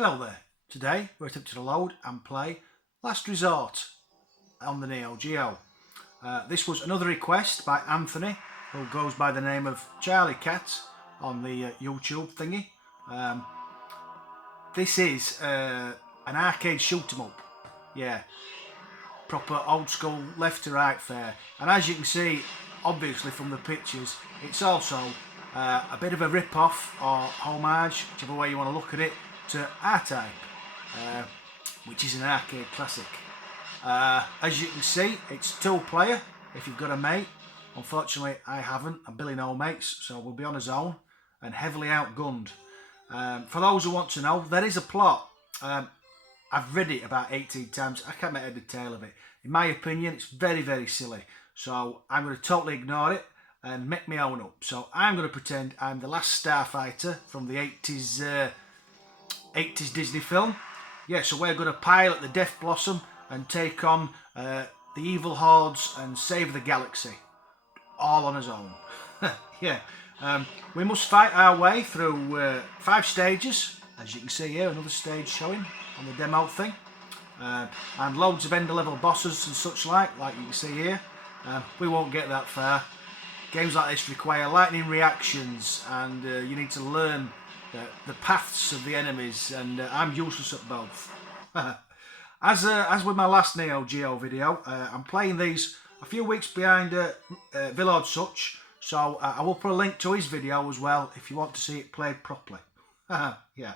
Hello there. Today we're attempting to load and play Last Resort on the Neo Geo. This was another request by Anthony, who goes by the name of Charlie Cat on the YouTube thingy. This is an arcade shoot 'em up. Yeah, proper old school left to right fare. And as you can see, obviously from the pictures, it's also a bit of a rip-off or homage, whichever way you want to look at it, to R-Type, which is an arcade classic. As you can see, it's two-player if you've got a mate. Unfortunately, I haven't, and Billy no mates, so we'll be on his own and heavily outgunned. For those who want to know, there is a plot. I've read it about 18 times. I can't make head or tail of it. In my opinion, it's very, very silly. So I'm going to totally ignore it and make my own up. So I'm going to pretend I'm the last starfighter from the 80s Disney film. Yeah, so we're going to pilot the Death Blossom and take on the evil hordes and save the galaxy. All on his own. Yeah. We must fight our way through 5 stages. As you can see here, another stage showing on the demo thing. And loads of ender level bosses and such like you can see here. We won't get that far. Games like this require lightning reactions, and you need to learn the paths of the enemies, and I'm useless at both. As with my last Neo Geo video, I'm playing these a few weeks behind villordsutch, so I will put a link to his video as well if you want to see it played properly. Yeah.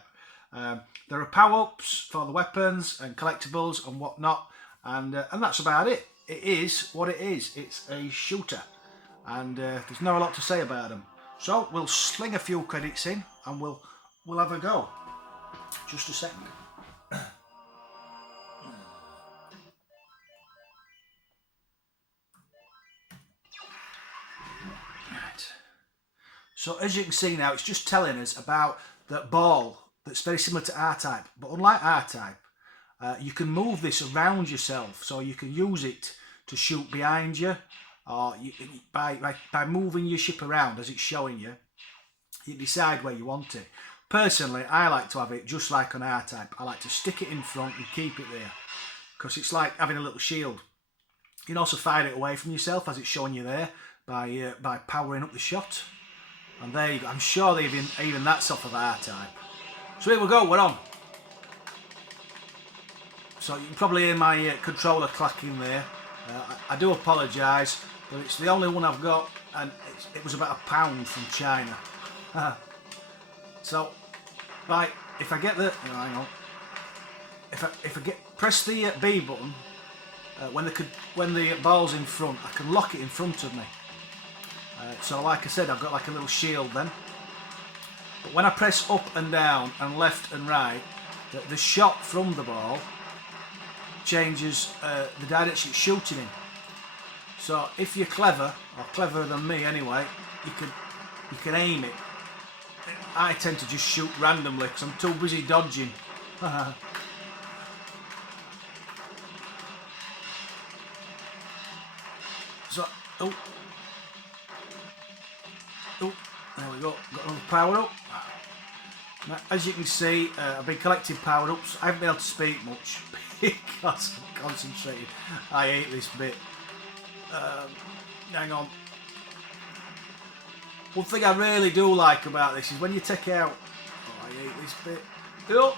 There are power-ups for the weapons and collectibles and whatnot, and that's about it. It is what it is. It's a shooter, and there's not a lot to say about them. So we'll sling a few credits in and we'll have a go. Just a second. Right. So as you can see now, it's just telling us about that ball that's very similar to R-Type, but unlike R-Type, you can move this around yourself, so you can use it to shoot behind you, or by moving your ship around as it's showing you, you decide where you want it. Personally, I like to have it just like on R-Type. I like to stick it in front and keep it there, because it's like having a little shield. You can also fire it away from yourself as it's showing you there by powering up the shot. And there you go. I'm sure even that's off of R-Type. So here we go, we're on. So you can probably hear my controller clacking there. I do apologise, but it's the only one I've got, and it was about £1 from China. So, right, if I get the, no, hang on. If I press the B button, when the ball's in front, I can lock it in front of me. So like I said, I've got like a little shield then. But when I press up and down and left and right, the shot from the ball changes the direction it's shooting in. So if you're clever, or cleverer than me anyway, you can aim it. I tend to just shoot randomly because I'm too busy dodging. So, oh, there we go, got another power up. Now, as you can see, I've been collecting power-ups. I haven't been able to speak much because I'm concentrating. I hate this bit. Hang on. One thing I really do like about this is when you take out... Oh, I hate this bit. Oh,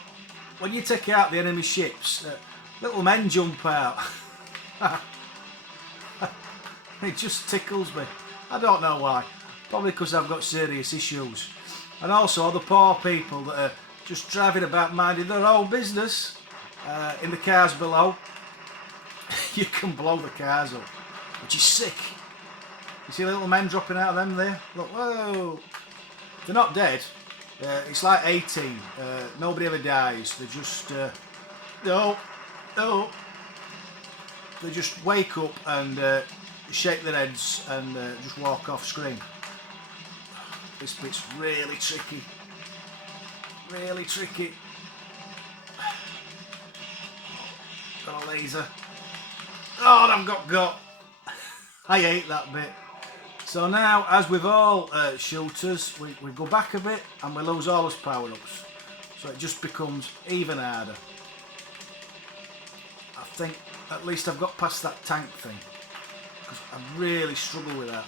when you take out the enemy ships, little men jump out. It just tickles me. I don't know why. Probably because I've got serious issues. And also the poor people that are just driving about minding their own business in the cars below. You can blow the cars up, which is sick. You see the little men dropping out of them there? Look, whoa! They're not dead. It's like 18. Nobody ever dies. They just no. They just wake up and shake their heads and just walk off screen. This bit's really tricky. Really tricky. Got a laser. Oh, I've got. I hate that bit. So now, as with all shooters, we go back a bit and we lose all his power-ups. so it just becomes even harder. I think at least I've got past that tank thing, because I really struggle with that.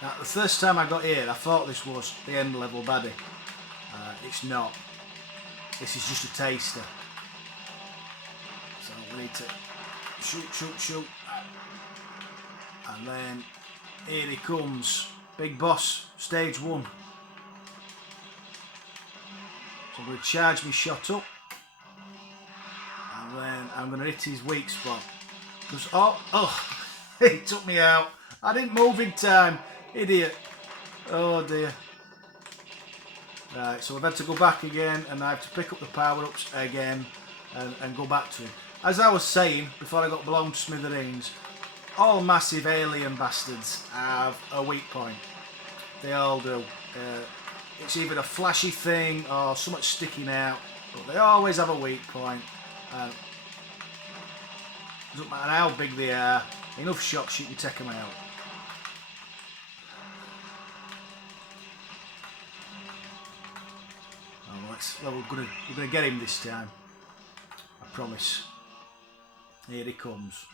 Now, the first time I got here, I thought this was the end level baddie. It's not. This is just a taster. So we need to shoot. And then here he comes. Big boss, stage 1. So I'm going to charge my shot up. And then I'm going to hit his weak spot. Because, oh, he took me out. I didn't move in time. Idiot. Oh dear. Right, so I've had to go back again, and I have to pick up the power-ups again and go back to him. As I was saying before I got blown to smithereens, all massive alien bastards have a weak point. They all do. It's either a flashy thing or something sticking out, but they always have a weak point. Doesn't matter how big they are, enough shots you can take them out. Well, we're gonna get him this time. I promise. Here he comes.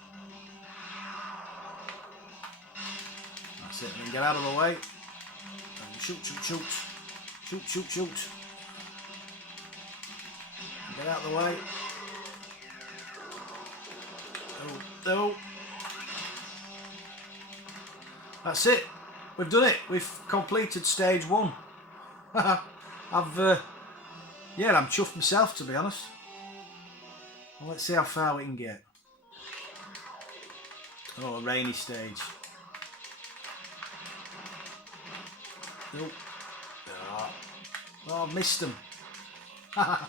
That's it. Then get out of the way. And shoot. Get out of the way. No. That's it. We've done it. We've completed stage 1. Yeah, I'm chuffed myself, to be honest. Well, let's see how far we can get. Oh, a rainy stage. Nope. Oh, I missed them. I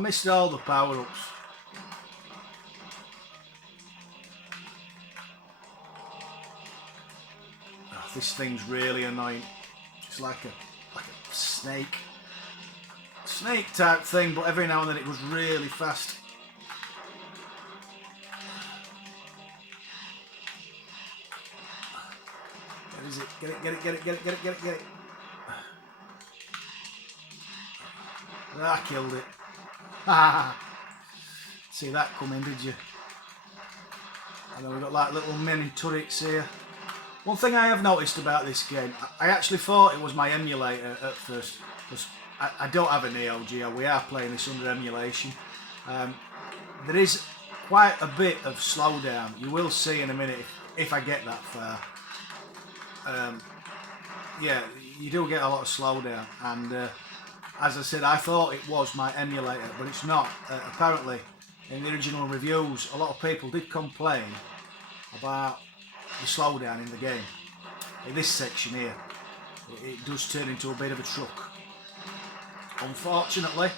missed all the power-ups. Oh, this thing's really annoying. It's like a snake type thing, but every now and then it goes really fast. Where is it? Get it. I killed it. See that coming, did you? And then we've got like little mini turrets here. One thing I have noticed about this game, I actually thought it was my emulator at first, because I don't have a Neo Geo. We are playing this under emulation. There is quite a bit of slowdown. You will see in a minute if I get that far. Yeah, you do get a lot of slowdown. And as I said, I thought it was my emulator, but it's not. Apparently, in the original reviews, a lot of people did complain about the slowdown in the game. In this section here, it does turn into a bit of a truck. Unfortunately,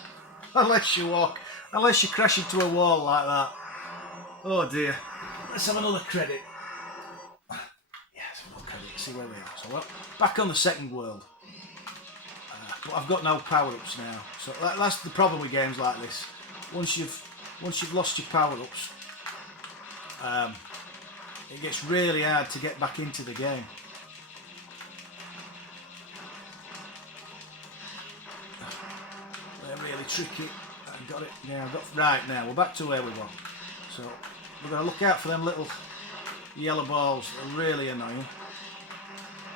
unless you crash into a wall like that. Oh dear. Let's have another credit. Yeah, let's have another credit. See where we are. So well, back on the second world. But I've got no power-ups now. So that's the problem with games like this. Once you've lost your power-ups, it gets really hard to get back into the game. They're really tricky. I've got it now. Right now, we're back to where we were. So we're going to look out for them little yellow balls that are really annoying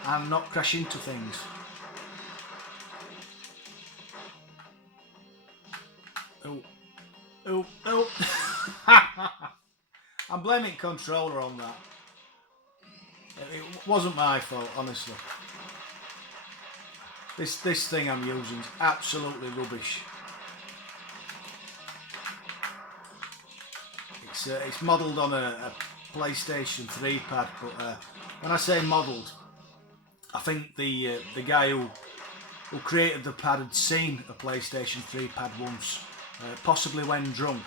and not crash into things. Oh. I'm blaming controller on that. It wasn't my fault, honestly. This thing I'm using is absolutely rubbish. It's modelled on a PlayStation 3 pad, but when I say modelled, I think the guy who created the pad had seen a PlayStation 3 pad once, possibly when drunk,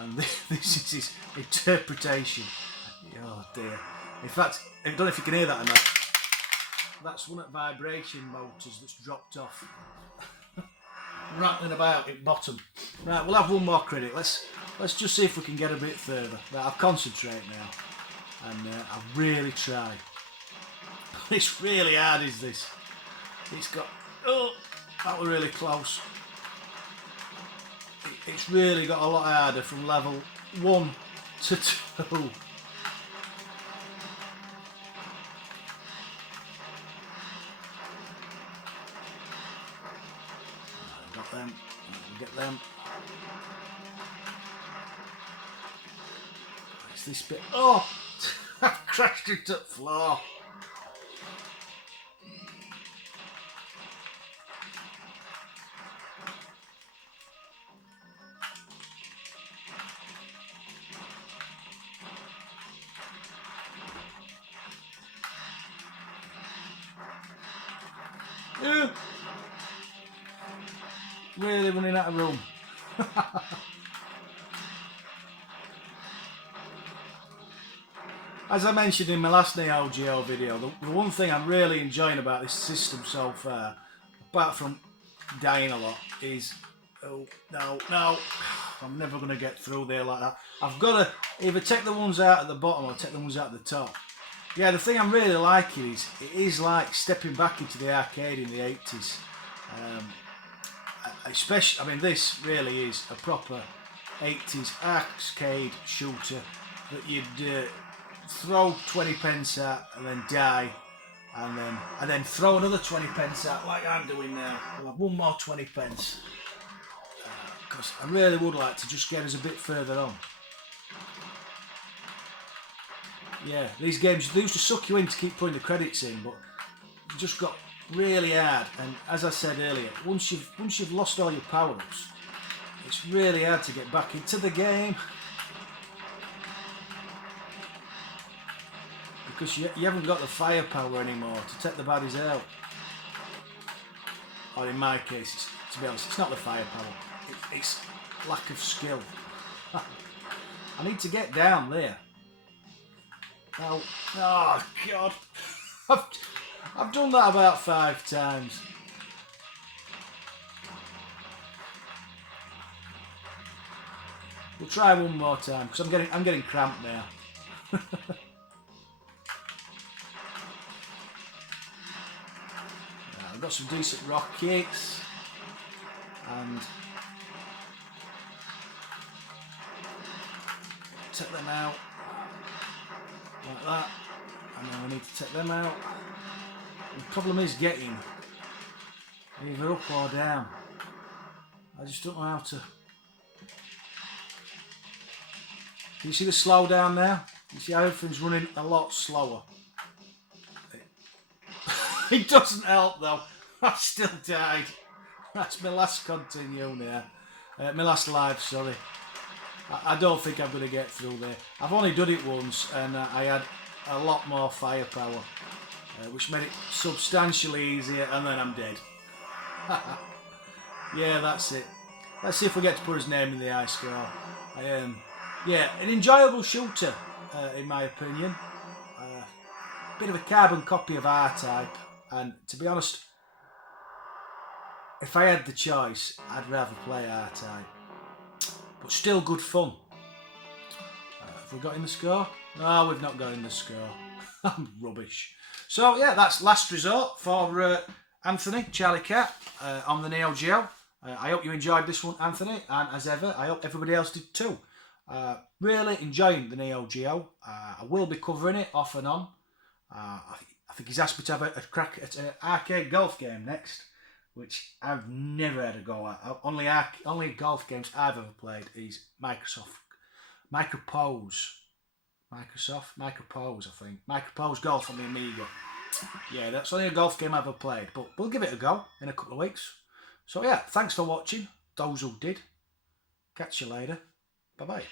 and this is his interpretation. Oh dear. In fact, I don't know if you can hear that or not. That's one of the vibration motors that's dropped off. Rattling about at bottom. Right, we'll have one more credit. Let's just see if we can get a bit further. Right, I'll concentrate now, and I'll really try. It's really hard, is this? It's got, oh, that was really close. It's really got a lot harder from level 1 to 2. Got them, get them. It's this bit, oh, I've crashed into the floor. Really running out of room. As I mentioned in my last Neo Geo video, the one thing I'm really enjoying about this system so far, apart from dying a lot, is, oh, no, I'm never going to get through there like that. I've got to either take the ones out at the bottom or take the ones out at the top. Yeah, the thing I'm really liking is, it is like stepping back into the arcade in the 80s. Especially, I mean, this really is a proper 80s arcade shooter that you'd throw 20 pence at and then die, and then throw another 20 pence at, like I'm doing now. I'll have one more 20 pence because I really would like to just get us a bit further on. Yeah, these games, they used to suck you in to keep putting the credits in, but you just got really hard. And as I said earlier, once you've lost all your power-ups, it's really hard to get back into the game because you haven't got the firepower anymore to take the baddies out. Or in my case, to be honest, it's not the firepower, it's lack of skill. I need to get down there. Oh God, I've done that about 5 times. We'll try one more time because I'm getting cramped now. I've got some decent rockets and take them out. Like that, and then we need to take them out. The problem is getting either up or down. I just don't know how to. Can you see the slow down now? You see how everything's running a lot slower. It doesn't help though. I've still died. That's my last continue now. My last live, sorry. I don't think I'm going to get through there. I've only done it once and I had a lot more firepower, which made it substantially easier, and then I'm dead. Yeah, that's it. Let's see if we get to put his name in the high score. Yeah, an enjoyable shooter, in my opinion. Bit of a carbon copy of R-Type, and to be honest, if I had the choice, I'd rather play R-Type. But still good fun. Have we got in the score? No, we've not got in the score. I'm rubbish. So yeah, that's last resort for Anthony, Charlie Cat, on the Neo Geo. I hope you enjoyed this one, Anthony, and as ever, I hope everybody else did too. Really enjoying the Neo Geo. I will be covering it off and on. I think he's asked me to have a crack at an arcade golf game next, which I've never had a go at. Only golf games I've ever played is Micropose, I think. Micropose Golf on the Amiga. Yeah, that's only a golf game I've ever played, but we'll give it a go in a couple of weeks. So yeah, thanks for watching, those who did. Catch you later. Bye-bye.